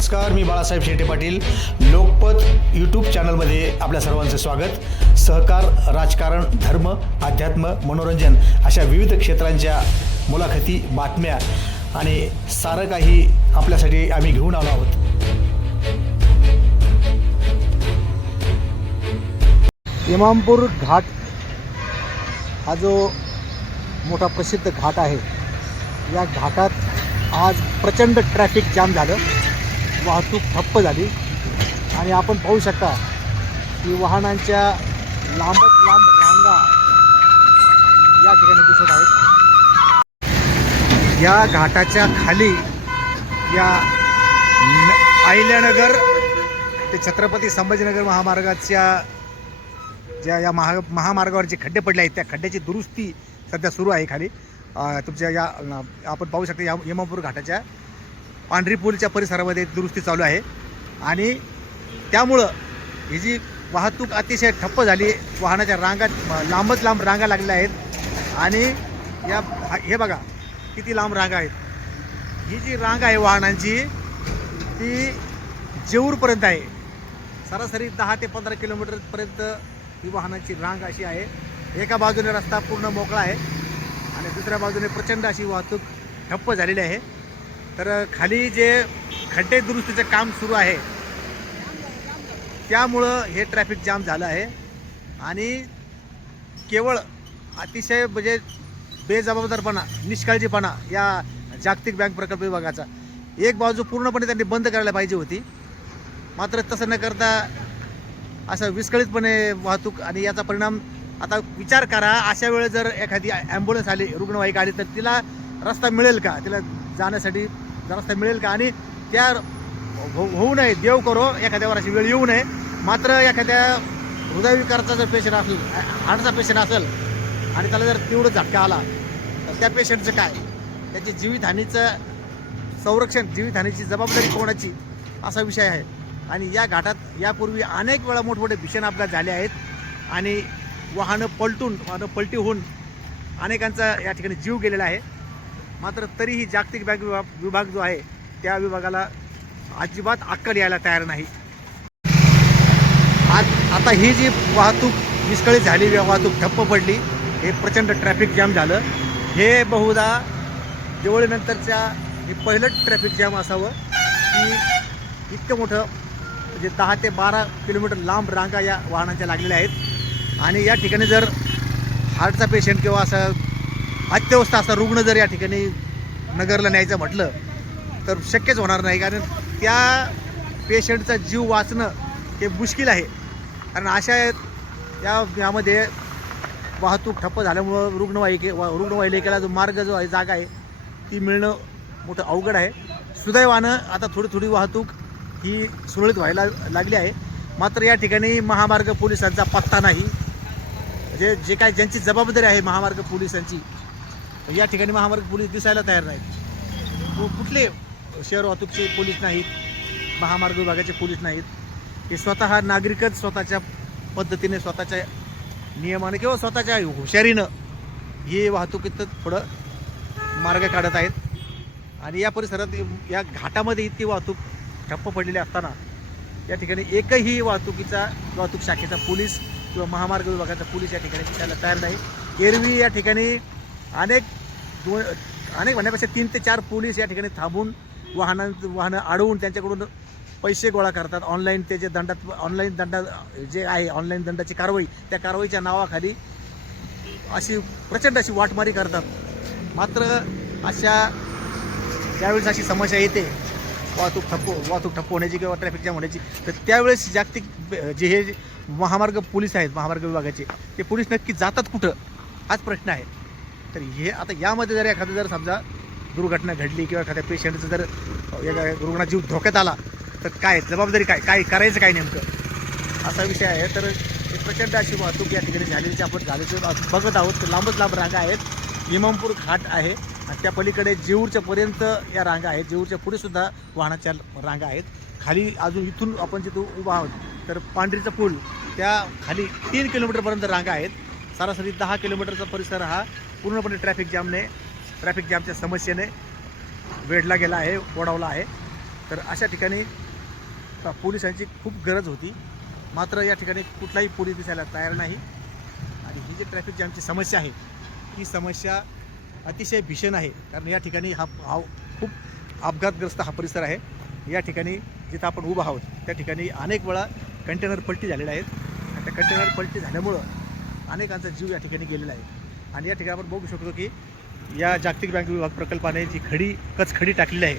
नमस्कार मी बाळासाहेब शेटे पाटील. लोकपत यूट्यूब चॅनलमध्ये आपल्या सर्वांचं स्वागत. सहकार राजकारण धर्म अध्यात्म मनोरंजन अशा विविध क्षेत्रांच्या मुलाखती बातम्या आणि सारं काही आपल्यासाठी आम्ही घेऊन आलो आहोत. इमामपूर घाट हा जो मोठा प्रसिद्ध घाट आहे या घाटात आज प्रचंड ट्रॅफिक जाम झालं. वाहतूक ठप्प झाली. आणि आपण पाहू शकता की वाहनांच्या लांबच लांब रांगा या ठिकाणी दिसत आहेत. या घाटाच्या खाली या न- ते छत्रपती संभाजीनगर महामार्गाच्या ज्या या महा महामार्गावर जे खड्डे पडले आहेत त्या खड्ड्याची दुरुस्ती सध्या सुरू आहे खाली. तुमच्या या आपण पाहू शकता या यमापूर घाटाच्या पांढरी पूलच्या परिसरामध्ये दुरुस्ती चालू आहे. आणि त्यामुळं ही जी वाहतूक अतिशय ठप्प झाली वाहनाच्या रांगा लांबच लांब रांगा लागलेल्या आहेत. आणि या हे बघा किती लांब रांगा आहेत. ही जी रांग आहे वाहनांची ती जेऊरपर्यंत आहे. सरासरी दहा ते पंधरा किलोमीटरपर्यंत ही वाहनाची रांग अशी आहे. एका बाजूने रस्ता पूर्ण मोकळा आहे. आणि दुसऱ्या बाजूने प्रचंड अशी वाहतूक ठप्प झालेली आहे. तर खाली जे खड्डे दुरुस्तीचं काम सुरू आहे त्यामुळं हे ट्रॅफिक जाम झालं आहे. आणि केवळ अतिशय म्हणजे बेजबाबदारपणा निष्काळजीपणा या जागतिक बँक प्रकल्प विभागाचा. एक बाजू पूर्णपणे त्यांनी बंद करायला पाहिजे होती. मात्र तसं न करता असं विस्कळीतपणे वाहतूक आणि याचा परिणाम आता विचार करा अशा वेळेस जर एखादी ॲम्ब्युलन्स आली रुग्णवाहिका आली तर तिला रस्ता मिळेल का? तिला जाण्यासाठी जरासं मिळेल का? आणि त्या हो- होऊ नये देव करो एखाद्यावर अशी वेळ येऊ नये. मात्र एखाद्या हृदयविकाराचा जर पेशंट असेल हार्टचा पेशंट असेल आणि त्याला जर तीव्र झटका आला तर त्या पेशंटचं काय? त्याची जीवितहानीचं संरक्षण जीवितहानीची जबाबदारी कोणाची? असा विषय आहे. आणि या घाटात यापूर्वी अनेक वेळा मोठमोठे भीषण अपघात झाले आहेत. आणि वाहनं पलटून वाहनं पलटी होऊन अनेकांचा या ठिकाणी जीव गेलेला आहे. मात्र तरीही जागतिक बँक विभाग विभाग जो आहे त्या विभागाला अजिबात अक्कल यायला तयार नाही. आज आता ही जी वाहतूक विस्कळीत झाली वाहतूक ठप्प पडली हे प्रचंड ट्रॅफिक जॅम झालं. हे बहुधा दिवाळीनंतरच्या हे पहिलं ट्रॅफिक जॅम असावं की इतकं मोठं म्हणजे दहा ते बारा किलोमीटर लांब रांगा या वाहनांच्या लागलेल्या आहेत. आणि या ठिकाणी जर हार्टचा पेशंट किंवा असं अत्यवस्था असता रुग्ण जर या ठिकाणी नगरला न्यायचं म्हटलं तर शक्यच होणार नाही. कारण त्या पेशंटचा जीव वाचणं हे मुश्किल आहे. कारण अशा या यामध्ये वाहतूक ठप्प झाल्यामुळं रुग्णवाहिके वा रुग्णवाहिकेला जो मार्ग जो आहे जागा आहे ती मिळणं मोठं अवघड आहे. सुदैवानं आता थोडी थोडी वाहतूक ही सुरळीत व्हायला लागली आहे. मात्र या ठिकाणी महामार्ग पोलिसांचा पत्ता नाही. म्हणजे जे काय ज्यांची जबाबदारी आहे महामार्ग पोलिसांची या ठिकाणी महामार्ग पोलीस दिसायला तयार नाहीत. कु- कुठले शहर वाहतूकचे पोलीस नाहीत महामार्ग विभागाचे पोलीस नाहीत. हे स्वतः नागरिकच स्वतःच्या पद्धतीने स्वतःच्या नियमाने किंवा स्वतःच्या हुशारीनं हे वाहतुकीत थोडं मार्ग काढत आहेत. आणि या परिसरात या घाटामध्ये इतकी वाहतूक ठप्प पडलेली असताना या ठिकाणी एकही वाहतुकीचा वाहतूक शाखेचा पोलीस किंवा महामार्ग विभागाचा पोलीस या ठिकाणी दिसायला तयार नाही. एरवी या ठिकाणी अनेक दोन अनेक म्हणण्यापेक्षा तीन ते चार पोलीस या ठिकाणी थांबून वाहनां वाहनं अडवून त्यांच्याकडून पैसे गोळा करतात. ऑनलाईन ते जे दंडात ऑनलाईन दंडा जे आहे ऑनलाईन दंडाची कारवाई त्या कारवाईच्या नावाखाली अशी प्रचंड अशी वाटमारी करतात. मात्र अशा ज्यावेळेस अशी समस्या येते वाहतूक ठप्प वाहतूक ठप्प होण्याची किंवा ट्रॅफिक जॅम होण्याची तर त्यावेळेस जागतिक जे हे महामार्ग पोलीस आहेत महामार्ग विभागाचे ते पोलीस नक्की जातात कुठं? हाच प्रश्न आहे. तर हे आता यामध्ये जर एखादं जर समजा दुर्घटना घडली किंवा एखाद्या पेशंटचं जर एका रुग्णा जीव धोक्यात आला तर काय जबाबदारी काय काय करायचं काय नेमकं? असा विषय आहे. तर प्रचंड अशी वाहतूक या ठिकाणी झालेली आपण झाल्याचं बघत आहोत तर लांबच लांब रांगा आहेत. इमामपूर घाट आहे आणि त्या पलीकडे जेऊरच्या पर्यंत या रांगा आहेत. जेऊरच्या पुढे सुद्धा वाहनाच्या रांगा आहेत. खाली अजून इथून आपण जिथून उभा आहोत तर पांढरीचा पूल त्या खाली तीन किलोमीटरपर्यंत रांगा आहेत. सरासरी दहा किलोमीटरचा परिसर हा पूर्णपणे ट्रॅफिक जॅमने ट्रॅफिक जॅमच्या समस्येने वेढला गेला आहे ओढावला आहे. तर अशा ठिकाणी पोलिसांची खूप गरज होती. मात्र या ठिकाणी कुठलाही पोलीस दिसायला तयार नाही. आणि ही जी ट्रॅफिक जॅमची समस्या आहे ही समस्या अतिशय भीषण आहे. कारण या ठिकाणी हा हा खूप अपघातग्रस्त हा परिसर आहे. या ठिकाणी जिथं आपण उभं आहोत त्या ठिकाणी अनेक वेळा कंटेनर पलटी झालेल्या आहेत. आणि त्या कंटेनर पलटी झाल्यामुळं अनेकांचा जीव या ठिकाणी गेलेला आहे. आणि या ठिकाणी आपण बघू शकतो की या जागतिक बँक विभाग प्रकल्पाने जी खडी कचखडी टाकलेली आहे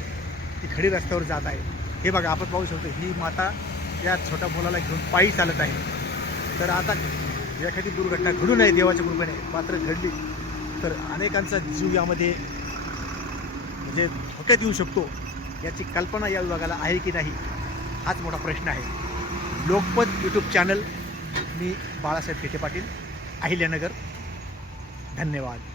ती खडी रस्त्यावर जात आहे. हे बघा आपण पाहू शकतो ही माता या छोट्या मुलाला घेऊन पायी चालत आहे. तर आता एखादी दुर्घटना घडू नये देवाच्या कृपेने मात्र घडली तर अनेकांचा जीव यामध्ये म्हणजे धोक्यात येऊ शकतो याची कल्पना या विभागाला आहे की नाही हाच मोठा प्रश्न आहे. लोकपत यूट्यूब चॅनल मी बाळासाहेब खेटे पाटील. अहिल्यानगर. धन्यवाद.